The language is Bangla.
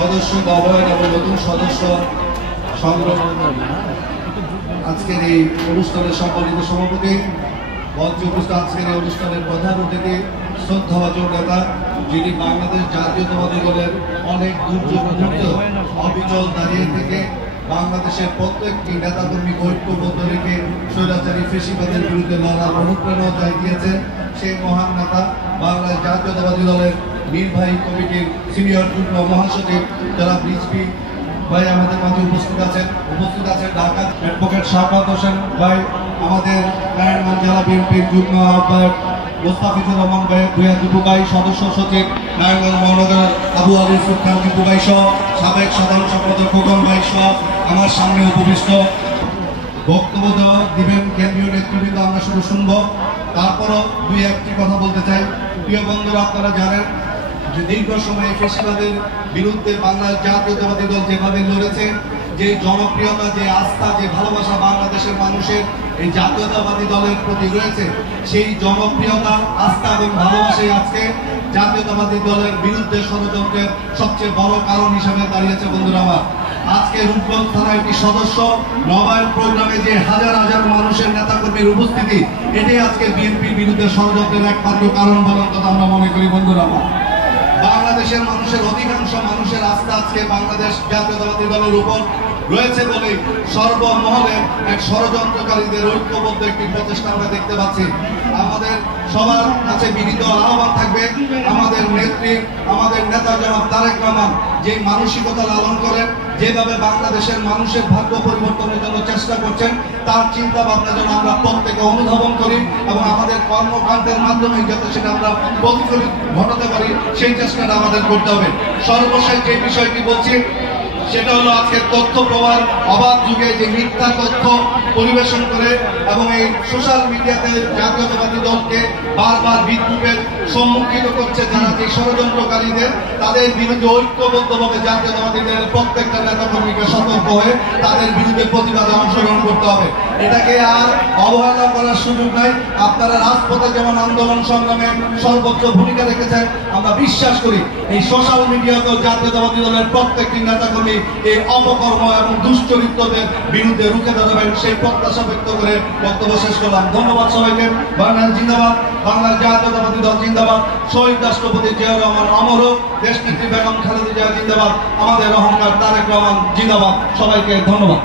সদস্য নবায়ন এবং নতুন সদস্য সংগ্রহ আজকের এই অনুষ্ঠানের সম্মানিত সভাপতি, মঞ্চে উপস্থিত আজকের এই অনুষ্ঠানের প্রধান অতিথি, শ্রদ্ধাভাজন নেতা, যিনি বাংলাদেশ জাতীয়তাবাদী দলের অনেক দুর্যোগ মুহূর্তে অবিচল দাঁড়িয়ে থেকে বাংলাদেশের প্রত্যেকটি নেতাকর্মীকে ঐক্যবদ্ধ রেখে স্বৈরাচারী ফেসিবাদের বিরুদ্ধে লড়ার অনুপ্রেরণা দিয়েছেন সেই মহান নেতা, বাংলাদেশ জাতীয়তাবাদী দলের নির্বাহী কমিটির সিনিয়র যুগ্ম মহাসচিব যারা বিজপি ভাই আমাদের মাঝে উপস্থিত আছেন ঢাকা অ্যাডভোকেট শাহাদাত হোসেন ভাই, আমাদের নারায়ণগঞ্জ জেলা বিএনপির যুগ্ম আহ্বায়ক মোস্তাফিজুর রহমান ভাই, ভূয়া দীপু ভাই, সদস্য সচিব নারায়ণগঞ্জ মহানগর আবু আলী ইউসুফ খান দীপু ভাই সহ সাবেক সাধারণ সম্পাদক খোকন ভাই সহ আমার সামনে উপবিষ্ট বক্তব্য দেওয়া দিবেন কেন্দ্রীয় নেতৃবৃন্দ। আমরা শুধু শুনবো, তারপরও দুই একটি কথা বলতে চাই। প্রিয় বন্ধুরা, আপনারা জানেন যে দীর্ঘ সময় ফ্যাসিবাদের বিরুদ্ধে বাংলাদেশ জাতীয়তাবাদী দল যেভাবে লড়েছে, যে জনপ্রিয়তা, যে আস্থা, যে ভালোবাসা বাংলাদেশের মানুষের এই জাতীয়তাবাদী দলের প্রতি রয়েছে, সেই জনপ্রিয়তা, আস্থা এবং ভালোবাসাই আজকে জাতীয়তাবাদী দলের বিরুদ্ধে ষড়যন্ত্রের সবচেয়ে বড় কারণ হিসেবে দাঁড়িয়েছে। বন্ধুরা আমার, আজকে রূপগঞ্জ থানার একটি সদস্য নবায়ন প্রোগ্রামে যে হাজার হাজার মানুষের নেতাকর্মীর উপস্থিতি, এটাই আজকে বিএনপির বিরুদ্ধে ষড়যন্ত্রের একমাত্র কারণ বলে কথা আমরা মনে করি। বন্ধুরা আমার, বাংলাদেশের মানুষের অধিকাংশ মানুষের আস্থা আজকে বাংলাদেশ জাতীয়তাবাদী দলের উপর রয়েছে বলে সর্বমহলে এক ষড়যন্ত্রকারীদের ঐক্যবদ্ধ একটি প্রচেষ্টা আমরা দেখতে পাচ্ছি। আমাদের সবার কাছে বিনীত আহ্বান থাকবে, আমাদের নেত্রী, আমাদের নেতা জনাব তারেক রহমান যে মানসিকতা লালন করেন, যেভাবে বাংলাদেশের মানুষের ভাগ্য পরিবর্তনের জন্য চেষ্টা করছেন, তার চিন্তা ভাবনা যেন আমরা প্রত্যেকে অনুধাবন করি এবং আমাদের কর্মকাণ্ডের মাধ্যমে যাতে সেটা আমরা প্রতিফলিত ঘটাতে পারি, সেই চেষ্টাটা আমাদের করতে হবে। সর্বশেষ যে বিষয়টি বলছি সেটা হলো আজকে তথ্য প্রবাহ অবাধ যুগে যে মিথ্যা তথ্য পরিবেশন করে এবং এই সোশ্যাল মিডিয়াতে জাতীয়তাবাদী দলকে বারবার বিদ্রুপের সম্মুখীন করছে যারা, যে ষড়যন্ত্রকারীদের, তাদের বিরুদ্ধে ঐক্যবদ্ধভাবে জাতীয়তাবাদী দলের প্রত্যেকটা নেতাকর্মীকে সতর্ক হয়ে তাদের বিরুদ্ধে প্রতিবাদে অংশগ্রহণ করতে হবে। এটাকে আর অবহেলা করার সুযোগ নাই। আপনারা রাজপথে যেমন আন্দোলন সংগ্রামে সর্বোচ্চ ভূমিকা রেখেছেন, আমরা বিশ্বাস করি এই সোশ্যাল মিডিয়াতেও জাতীয়তাবাদী দলের প্রত্যেকটি নেতাকর্মী এই অপকর্ম এবং দুশ্চরিত্রদের বিরুদ্ধে রুখে দাঁড়াবেন, সেই প্রত্যাশা ব্যক্ত করে বক্তব্য শেষ করলাম। ধন্যবাদ সবাইকে। বাংলাদেশ জিন্দাবাদ, বাংলাদেশ জাতীয়তাবাদী দল জিন্দাবাদ, শহীদ রাষ্ট্রপতি জিয়াউর রহমান অমর হোক, দেশনেত্রী বেগম খালেদা জিয়া জিন্দাবাদ, আমাদের অহংকার তারেক রহমান জিন্দাবাদ। সবাইকে ধন্যবাদ।